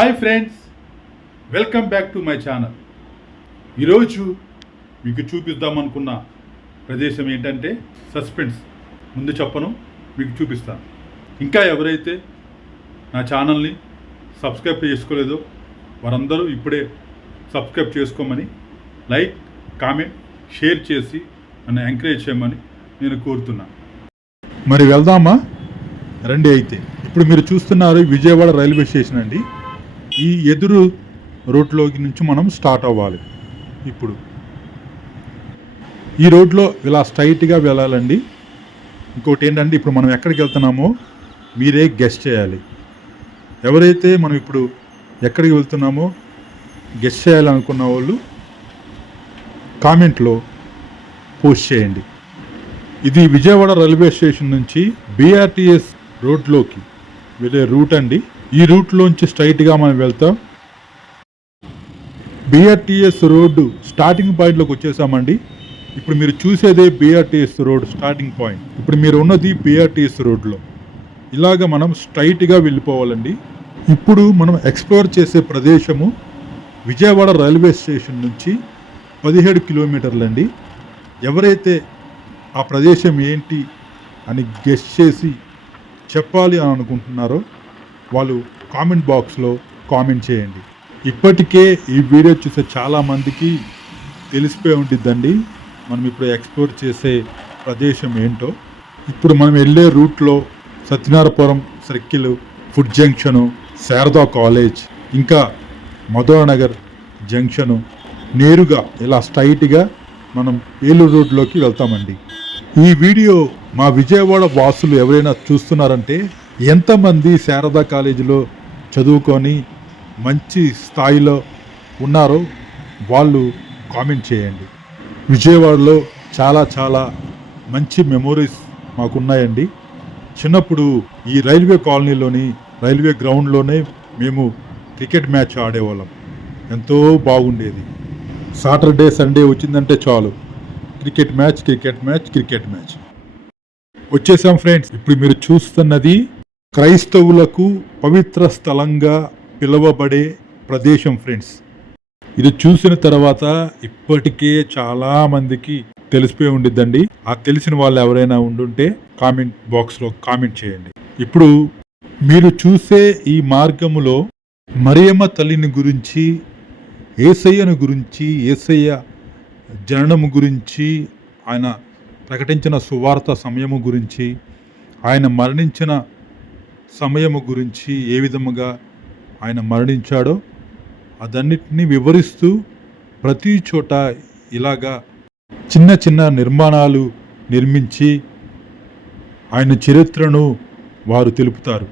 Hi friends, welcome back to my channel. ఈరోజు మీకు చూపిద్దామనుకున్న ప్రదేశం ఏంటంటే సస్పెన్స్. ముందు చెప్పను, మీకు చూపిస్తాను. ఇంకా ఎవరైతే నా ఛానల్ని సబ్స్క్రైబ్ చేసుకోలేదో వారందరూ ఇప్పుడే సబ్స్క్రైబ్ చేసుకోమని, లైక్, కామెంట్, షేర్ చేసి నన్ను ఎంకరేజ్ చేయమని నేను కోరుతున్నాను. మరి వెళ్దామా? రండి. అయితే ఇప్పుడు మీరు చూస్తున్నారు విజయవాడ రైల్వే స్టేషన్ అండి. ఈ ఎదురు రోడ్లోకి నుంచి మనం స్టార్ట్ అవ్వాలి. ఇప్పుడు ఈ రోడ్లో ఇలా స్ట్రైట్గా వెళ్ళాలండి. ఇంకోటి ఏంటంటే ఇప్పుడు మనం ఎక్కడికి వెళ్తున్నామో మీరే గెస్ట్ చేయాలి. ఎవరైతే మనం ఇప్పుడు ఎక్కడికి వెళ్తున్నామో గెస్ట్ చేయాలనుకున్న వాళ్ళు కామెంట్లో పోస్ట్ చేయండి. ఇది విజయవాడ రైల్వే స్టేషన్ నుంచి బీఆర్టీఎస్ రోడ్లోకి వెళ్ళే రూట్ అండి. ఈ రూట్లోంచి స్ట్రైట్గా మనం వెళ్తాం. బీఆర్టీఎస్ రోడ్డు స్టార్టింగ్ పాయింట్లోకి వచ్చేసామండి. ఇప్పుడు మీరు చూసేదే బీఆర్టీఎస్ రోడ్ స్టార్టింగ్ పాయింట్. ఇప్పుడు మీరు ఉన్నది బీఆర్టీఎస్ రోడ్లో. ఇలాగ మనం స్ట్రైట్గా వెళ్ళిపోవాలండి. ఇప్పుడు మనం ఎక్స్ప్లోర్ చేసే ప్రదేశము విజయవాడ రైల్వే స్టేషన్ నుంచి 17 కిలోమీటర్లండి. ఎవరైతే ఆ ప్రదేశం ఏంటి అని గెస్ట్ చేసి చెప్పాలి అని అనుకుంటున్నారో వాళ్ళు కామెంట్ బాక్స్లో కామెంట్ చేయండి. ఇప్పటికే ఈ వీడియో చూసే చాలామందికి తెలిసిపోయి ఉంటుందండి మనం ఇప్పుడు ఎక్స్ప్లోర్ చేసే ప్రదేశం ఏంటో. ఇప్పుడు మనం వెళ్ళే రూట్లో Satyanarayanapuram circle, food junction, Sharada college, ఇంకా మధురానగర్ జంక్షను, నేరుగా ఇలా స్ట్రైట్గా మనం ఏలూరు రోడ్లోకి వెళ్తామండి. ఈ వీడియో మా విజయవాడ వాసులు ఎవరైనా చూస్తున్నారంటే ఎంతమంది శారదా కాలేజీలో చదువుకొని మంచి స్థాయిలో ఉన్నారో వాళ్ళు కామెంట్ చేయండి. విజయవాడలో చాలా మంచి మెమోరీస్ మాకున్నాయండి. చిన్నప్పుడు ఈ రైల్వే కాలనీలోని రైల్వే గ్రౌండ్లోనే మేము క్రికెట్ మ్యాచ్ ఆడేవాళ్ళం. ఎంతో బాగుండేది. సాటర్డే సండే వచ్చిందంటే చాలు క్రికెట్ మ్యాచ్. వచ్చేసాం ఫ్రెండ్స్. ఇప్పుడు మీరు చూస్తున్నది క్రైస్తవులకు పవిత్ర స్థలంగా పిలువబడే ప్రదేశం ఫ్రెండ్స్. ఇది చూసిన తర్వాత ఇప్పటికే చాలా మందికి తెలిసిపోయి ఉండిద్దండి. ఆ తెలిసిన వాళ్ళు ఎవరైనా ఉండుంటే కామెంట్ బాక్స్లో కామెంట్ చేయండి. ఇప్పుడు మీరు చూసే ఈ మార్గములో మరియమ్మ తల్లిని గురించి, యేసయ్యను గురించి, యేసయ్య జననము గురించి, ఆయన ప్రకటించిన సువార్త సమయము గురించి, ఆయన మరణించిన సమయము గురించి, ఏ విధముగా ఆయన మరణించాడో అదన్నిటినీ వివరిస్తూ ప్రతి చోట ఇలాగా చిన్న నిర్మాణాలు నిర్మించి ఆయన చరిత్రను వారు తెలుపుతారు.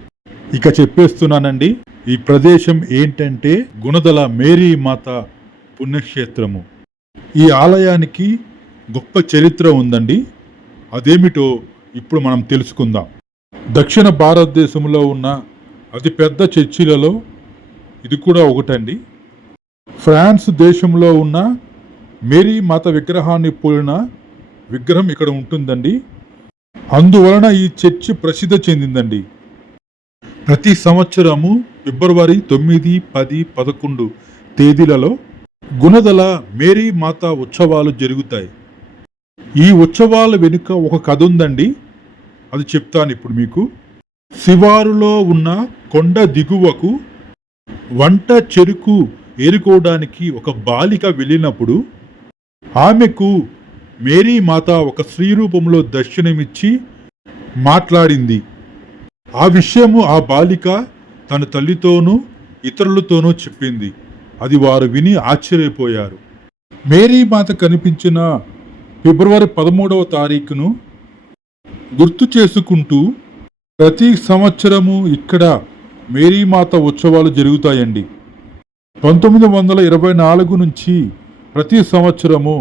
ఇక చెప్పేస్తున్నానండి. ఈ ప్రదేశం ఏంటంటే గుణదల మేరీ మాత పుణ్యక్షేత్రము. ఈ ఆలయానికి గొప్ప చరిత్ర ఉందండి. అదేమిటో ఇప్పుడు మనం తెలుసుకుందాం. దక్షిణ భారతదేశంలో ఉన్న అతిపెద్ద చర్చిలలో ఇది కూడా ఒకటండి. ఫ్రాన్స్ దేశంలో ఉన్న మేరీ మాత విగ్రహాన్ని పోలిన విగ్రహం ఇక్కడ ఉంటుందండి. అందువలన ఈ చర్చి ప్రసిద్ధి చెందిందండి. ప్రతి సంవత్సరము ఫిబ్రవరి 9, 10, 11 తేదీలలో గుణదల మేరీ మాత ఉత్సవాలు జరుగుతాయి. ఈ ఉత్సవాల వెనుక ఒక కథ ఉందండి. అది చెప్తాను ఇప్పుడు మీకు. శివారులో ఉన్న కొండ దిగువకు వంట చెరుకు ఏరుకోవడానికి ఒక బాలిక వెళ్ళినప్పుడు ఆమెకు మేరీ మాత ఒక స్త్రీ రూపంలో దర్శనమిచ్చి మాట్లాడింది. ఆ విషయము ఆ బాలిక తన తల్లితోనూ ఇతరులతోనూ చెప్పింది. అది వారు విని ఆశ్చర్యపోయారు. మేరీ మాత కనిపించిన ఫిబ్రవరి 13వ తారీఖును గుర్తు చేసుకుంటూ ప్రతి సంవత్సరము ఇక్కడ మేరీమాత ఉత్సవాలు జరుగుతాయండి. 1924 నుంచి ప్రతి సంవత్సరము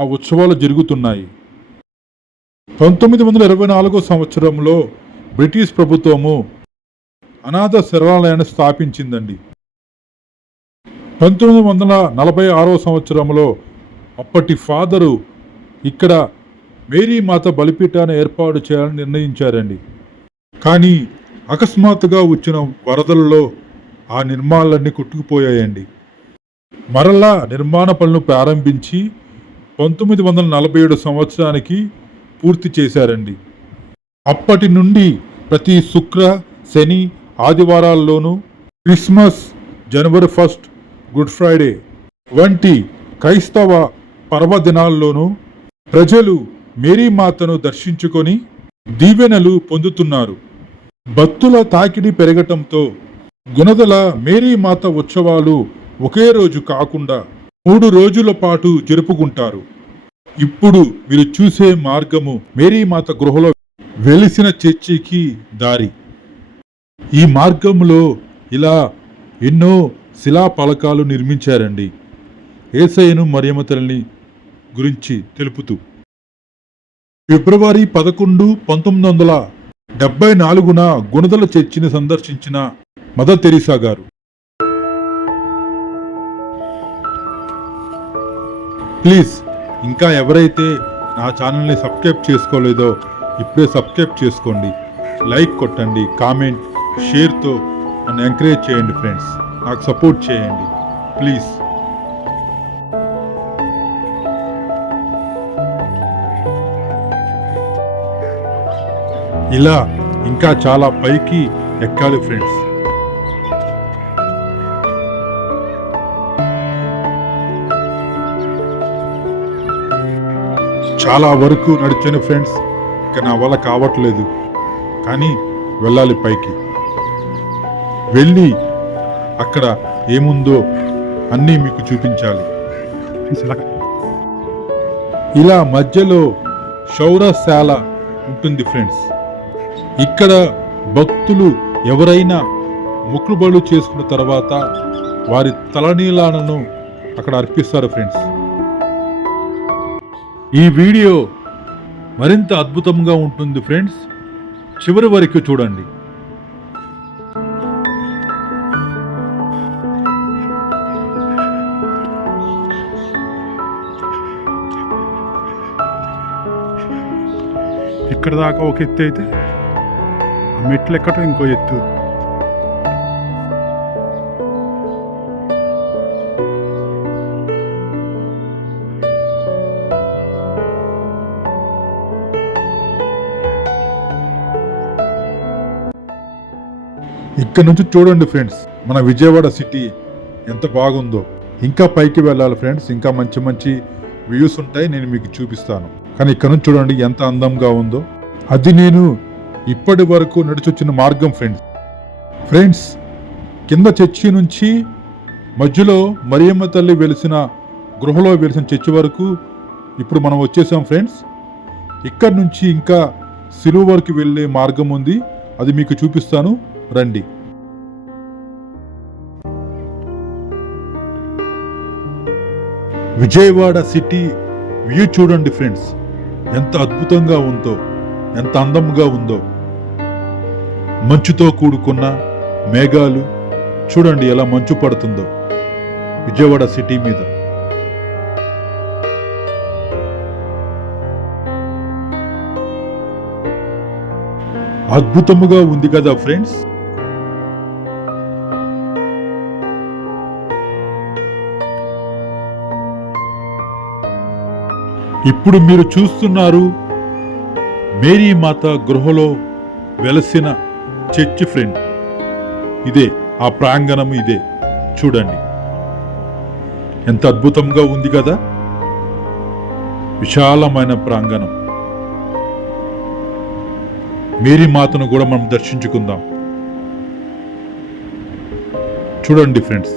ఆ ఉత్సవాలు జరుగుతున్నాయి. 1924 సంవత్సరంలో బ్రిటిష్ ప్రభుత్వము అనాథ శరణాలయాన్ని స్థాపించిందండి. 1946 సంవత్సరంలో అప్పటి ఫాదరు ఇక్కడ మేరీమాత బలిపీఠాన్ని ఏర్పాటు చేయాలని నిర్ణయించారండి. కానీ అకస్మాత్తుగా వచ్చిన వరదలలో ఆ నిర్మాణాలన్నీ కొట్టుకుపోయాయండి. మరలా నిర్మాణ పనులు ప్రారంభించి 1947 సంవత్సరానికి పూర్తి చేశారండి. అప్పటి నుండి ప్రతి శుక్ర, శని, ఆదివారాల్లోనూ క్రిస్మస్, జనవరి 1, గుడ్ ఫ్రైడే వంటి క్రైస్తవ పర్వదినాల్లోనూ ప్రజలు మేరీమాతను దర్శించుకొని దీవెనలు పొందుతున్నారు. భక్తుల తాకిడి పెరగటంతో గుణదల మేరీమాత ఉత్సవాలు ఒకే రోజు కాకుండా 3 రోజుల పాటు జరుపుకుంటారు. ఇప్పుడు మీరు చూసే మార్గము మేరీమాత గృహలో వెలిసిన చర్చికి దారి. ఈ మార్గంలో ఇలా ఎన్నో శిలా పలకాలు నిర్మించారండి, యేసయ్యను మరియమ్మ తల్లిని గురించి తెలుపుతూ. ఫిబ్రవరి 11, 1974న గుణదల చర్చిని సందర్శించిన మదర్ తెరీసా గారు. ప్లీజ్ ఇంకా ఎవరైతే నా ఛానల్ని సబ్స్క్రైబ్ చేసుకోలేదో ఇప్పుడే సబ్స్క్రైబ్ చేసుకోండి, లైక్ కొట్టండి, కామెంట్, షేర్తో నన్ను ఎంకరేజ్ చేయండి ఫ్రెండ్స్, నాకు సపోర్ట్ చేయండి ప్లీజ్. ఇలా ఇంకా చాలా పైకి ఎక్కాలి ఫ్రెండ్స్. చాలా వరకు నడిచాను ఫ్రెండ్స్, ఇక నా వల్ల కావట్లేదు, కానీ వెళ్ళాలి పైకి. వెళ్ళి అక్కడ ఏముందో అన్నీ మీకు చూపించాలి. ఇలా మధ్యలో శౌరశాల ఉంటుంది ఫ్రెండ్స్. ఇక్కడ భక్తులు ఎవరైనా మొక్కుబడులు చేసుకున్న తర్వాత వారి తలనీలాలను అక్కడ అర్పిస్తారు ఫ్రెండ్స్. ఈ వీడియో మరింత అద్భుతంగా ఉంటుంది ఫ్రెండ్స్, చివరి వరకు చూడండి. ఇక్కడ దాకా ఒక ఎత్తు అయితే ఆ మెట్లు ఎక్కటం ఇంకో ఎత్తు. ఇక్కడ నుంచి చూడండి ఫ్రెండ్స్, మన విజయవాడ సిటీ ఎంత బాగుందో. ఇంకా పైకి వెళ్ళాలి ఫ్రెండ్స్, ఇంకా మంచి మంచి వ్యూస్ ఉంటాయి, నేను మీకు చూపిస్తాను. కానీ ఇక్కడ నుంచి చూడండి ఎంత అందంగా ఉందో. అది నేను ఇప్పటి వరకు నడిచొచ్చిన మార్గం ఫ్రెండ్స్. కింద చర్చి నుంచి మధ్యలో మరియమ్మ తల్లి వెలిసిన గృహలో వెలిసిన చర్చి వరకు ఇప్పుడు మనం వచ్చేసాం ఫ్రెండ్స్. ఇక్కడ నుంచి ఇంకా సిలువ వరకు వెళ్ళే మార్గం ఉంది, అది మీకు చూపిస్తాను రండి. విజయవాడ సిటీ వ్యూ చూడండి ఫ్రెండ్స్, ఎంత అద్భుతంగా ఉందో, ఎంత అందంగా ఉందో. మంచుతో కూడుకున్న మేఘాలు చూడండి ఎలా మంచు పడుతుందో విజయవాడ సిటీ మీద. అద్భుతముగా ఉంది కదా ఫ్రెండ్స్. ఇప్పుడు మీరు చూస్తున్నారు మేరీ మాత గృహలో వెలసిన చర్చి ఫ్రెండ్. ఇదే ఆ ప్రాంగణం, ఇదే చూడండి ఎంత అద్భుతంగా ఉంది కదా. విశాలమైన ప్రాంగణం. మేరీ మాతను కూడా మనం దర్శించుకుందాం. చూడండి ఫ్రెండ్స్.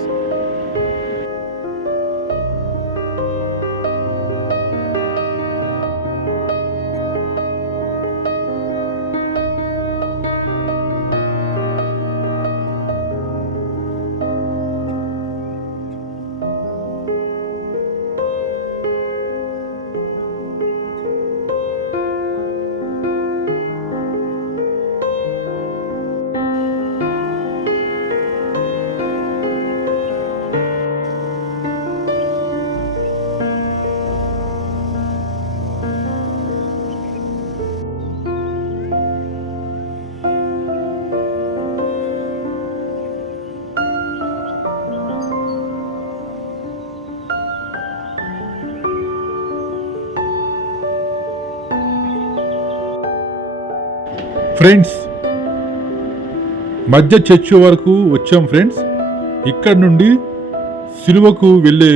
ఫ్రెండ్స్, మధ్య చర్చి వరకు వచ్చాం ఫ్రెండ్స్. ఇక్కడ నుండి సిలువకు వెళ్ళే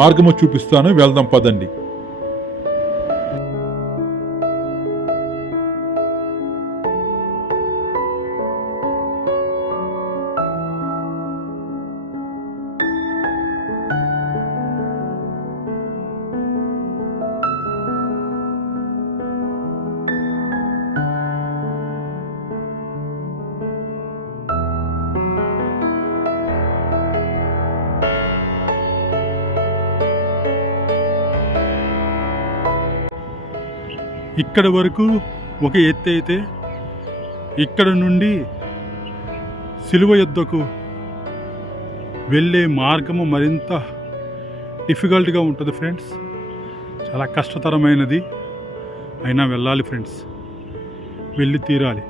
మార్గము చూపిస్తాను, వెళ్దాం పదండి. ఇక్కడ వరకు ఒక ఎత్తు అయితే ఇక్కడ నుండి సిలువ యొద్దకు వెళ్ళే మార్గము మరింత డిఫికల్ట్గా ఉంటుంది ఫ్రెండ్స్. చాలా కష్టతరమైనది, అయినా వెళ్ళాలి ఫ్రెండ్స్, వెళ్ళి తీరాలి.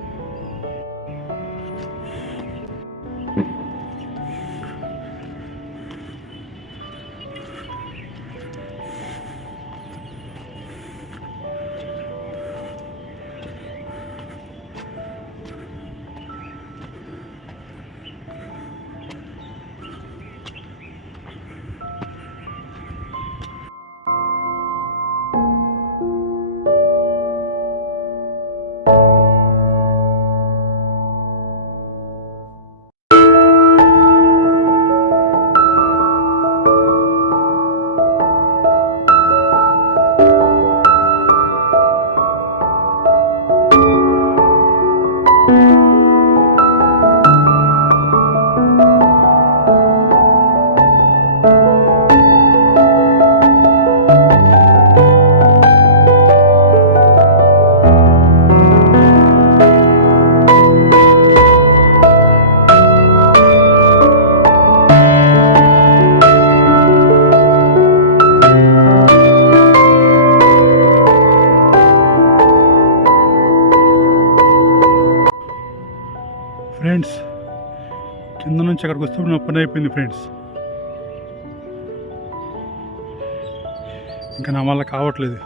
ఫ్రెండ్స్, కింద నుంచి అక్కడికి వస్తే నా పని అయిపోయింది ఫ్రెండ్స్. ఇంకా నా వల్ల కావట్లేదు,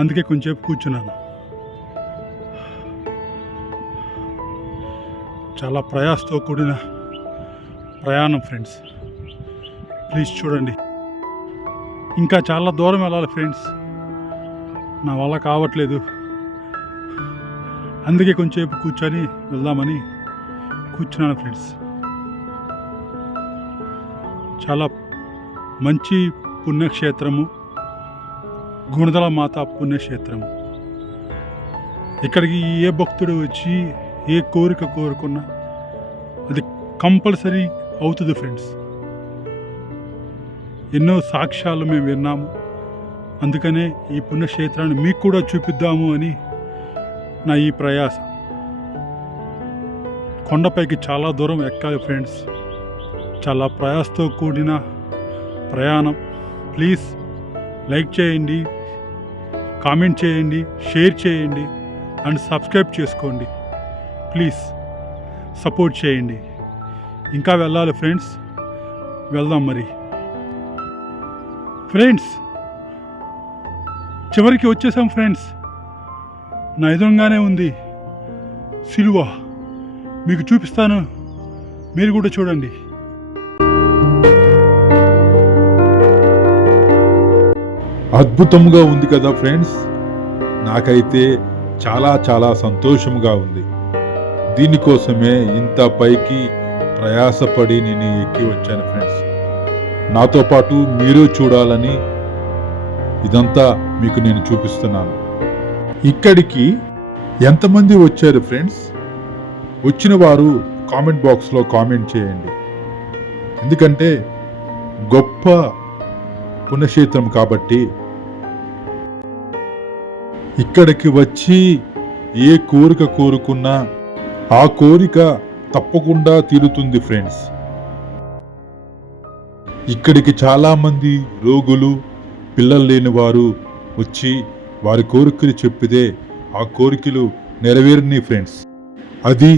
అందుకే కొంచెంసేపు కూర్చున్నాను. చాలా ప్రయాసతో కూడిన ప్రయాణం ఫ్రెండ్స్. ప్లీజ్ చూడండి, ఇంకా చాలా దూరం వెళ్ళాలి ఫ్రెండ్స్, నా వల్ల కావట్లేదు. అందుకే కొంచెంసేపు కూర్చొని వెళ్దామని కూర్చున్నాను ఫ్రెండ్స్. చాలా మంచి పుణ్యక్షేత్రము, గుణదల మాత పుణ్యక్షేత్రము. ఇక్కడికి ఏ భక్తుడు వచ్చి ఏ కోరిక కోరుకున్నా అది కంపల్సరీ అవుతుంది ఫ్రెండ్స్. ఎన్నో సాక్ష్యాలు మేము విన్నాము, అందుకనే ఈ పుణ్యక్షేత్రాన్ని మీకు కూడా చూపిద్దాము అని నా ఈ ప్రయాస. కొండపైకి చాలా దూరం ఎక్కాలి ఫ్రెండ్స్, చాలా ప్రయాసతో కూడిన ప్రయాణం. ప్లీజ్ లైక్ చేయండి, కామెంట్ చేయండి, షేర్ చేయండి అండ్ సబ్స్క్రైబ్ చేసుకోండి. ప్లీజ్ సపోర్ట్ చేయండి. ఇంకా వెళ్ళాలి ఫ్రెండ్స్, వెళ్దాం మరి. ఫ్రెండ్స్, చివరికి వచ్చేసాం ఫ్రెండ్స్. నా ఎదురుగానే ఉంది సిలువ, మీకు చూపిస్తాను, మీరు కూడా చూడండి. అద్భుతంగా ఉంది కదా ఫ్రెండ్స్. నాకైతే చాలా చాలా సంతోషంగా ఉంది. దీనికోసమే ఇంత పైకి ప్రయాసపడి నేను ఎక్కి వచ్చాను ఫ్రెండ్స్. నాతో పాటు మీరు చూడాలని ఇదంతా మీకు నేను చూపిస్తున్నాను. ఇక్కడికి ఎంతమంది వచ్చారు ఫ్రెండ్స్? వచ్చిన వారు కామెంట్ బాక్స్లో కామెంట్ చేయండి. ఎందుకంటే గొప్ప పుణ్యక్షేత్రం కాబట్టి ఇక్కడికి వచ్చి ఏ కోరిక కోరుకున్నా ఆ కోరిక తప్పకుండా తీరుతుంది ఫ్రెండ్స్. ఇక్కడికి చాలామంది రోగులు, పిల్లలు లేని వారు వచ్చి వారి కోరికలు చెప్పితే ఆ కోరికలు నెరవేరినాయి ఫ్రెండ్స్. అది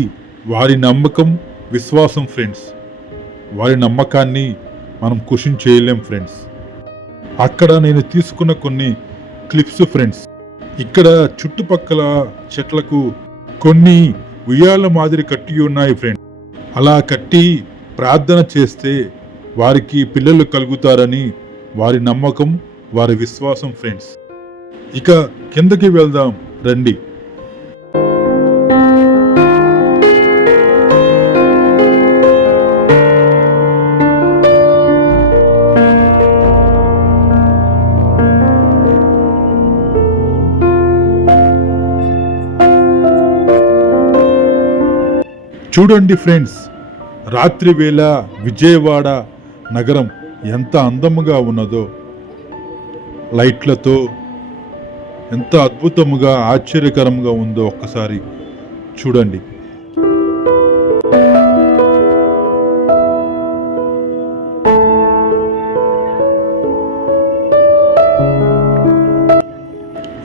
వారి నమ్మకం, విశ్వాసం ఫ్రెండ్స్. వారి నమ్మకాన్ని మనం క్వశ్చన్ చేయలేం ఫ్రెండ్స్. అక్కడ నేను తీసుకున్న కొన్ని క్లిప్స్ ఫ్రెండ్స్. ఇక్కడ చుట్టుపక్కల చెట్లకు కొన్ని ఉయ్యాల మాదిరి కట్టి ఉన్నాయి ఫ్రెండ్స్. అలా కట్టి ప్రార్థన చేస్తే వారికి పిల్లలు కలుగుతారని వారి నమ్మకం, వారి విశ్వాసం ఫ్రెండ్స్. ఇక కిందకి వెళ్దాం రండి. చూడండి ఫ్రెండ్స్, రాత్రి వేళ విజయవాడ నగరం ఎంత అందముగా ఉన్నదో, లైట్లతో ఎంత అద్భుతముగా ఆశ్చర్యకరంగా ఉందో ఒక్కసారి చూడండి.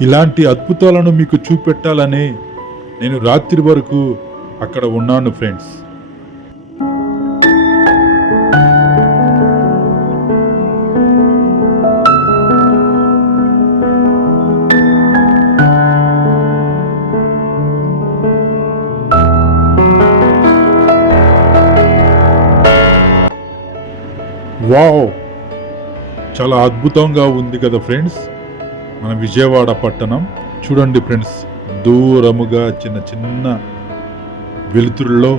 ఇలాంటి అద్భుతాలను మీకు చూపెట్టాలనే నేను రాత్రి వరకు అక్కడ ఉన్నాను ఫ్రెండ్స్. వావ్, చాలా అద్భుతంగా ఉంది కదా ఫ్రెండ్స్ మన విజయవాడ పట్టణం. చూడండి ఫ్రెండ్స్, దూరముగా చిన్న చిన్న వెలుతురులో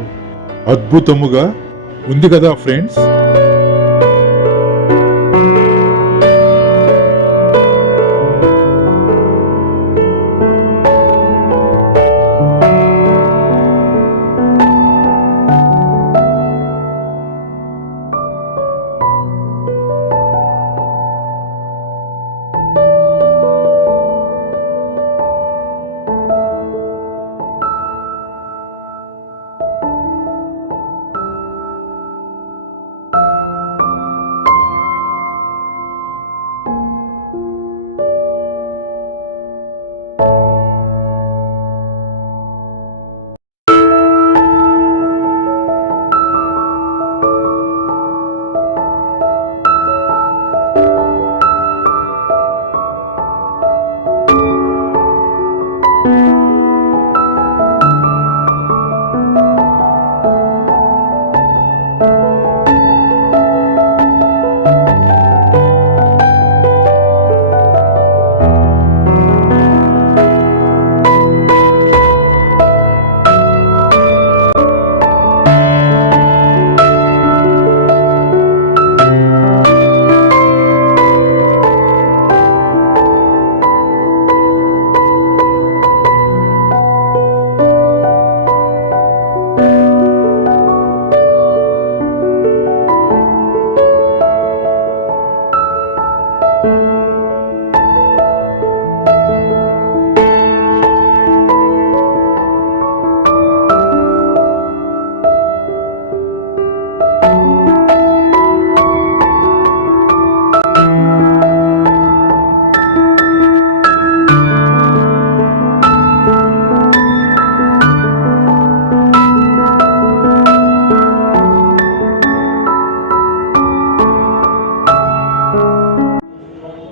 అద్భుతముగా ఉంది కదా ఫ్రెండ్స్.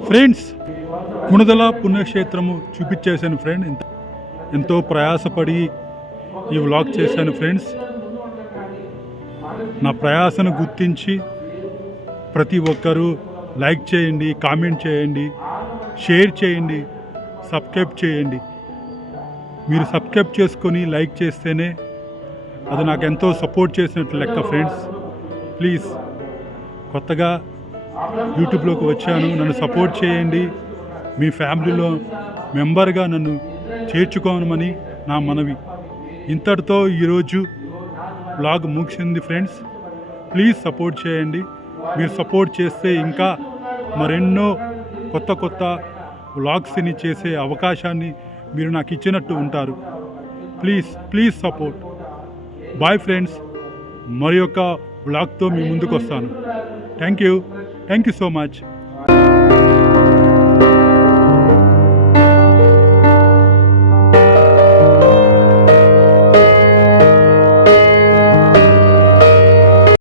ఫ్రెండ్స్, కుణదల పుణ్యక్షేత్రము చూపించేశాను ఫ్రెండ్. ఎంతో ప్రయాసపడి ఈ వ్లాగ్ చేశాను ఫ్రెండ్స్. నా ప్రయాసను గుర్తించి ప్రతి ఒక్కరూ లైక్ చేయండి, కామెంట్ చేయండి, షేర్ చేయండి, సబ్స్క్రైబ్ చేయండి. మీరు సబ్స్క్రైబ్ చేసుకొని లైక్ చేస్తేనే అది నాకు ఎంతో సపోర్ట్ చేసినట్లు లెక్క ఫ్రెండ్స్. ప్లీజ్, కొత్తగా యూట్యూబ్లోకి వచ్చాను, నన్ను సపోర్ట్ చేయండి. మీ ఫ్యామిలీలో మెంబర్గా నన్ను చేర్చుకోమని నా మనవి. ఇంతటితో ఈరోజు వ్లాగ్ ముగిసింది ఫ్రెండ్స్. ప్లీజ్ సపోర్ట్ చేయండి. మీరు సపోర్ట్ చేస్తే ఇంకా మరెన్నో కొత్త కొత్త వ్లాగ్స్ని చేసే అవకాశాన్ని మీరు నాకు ఇచ్చినట్టు ఉంటారు. Please support. Bye friends. మరి యొక్క వ్లాగ్తో మీ ముందుకు వస్తాను. Thank you so much.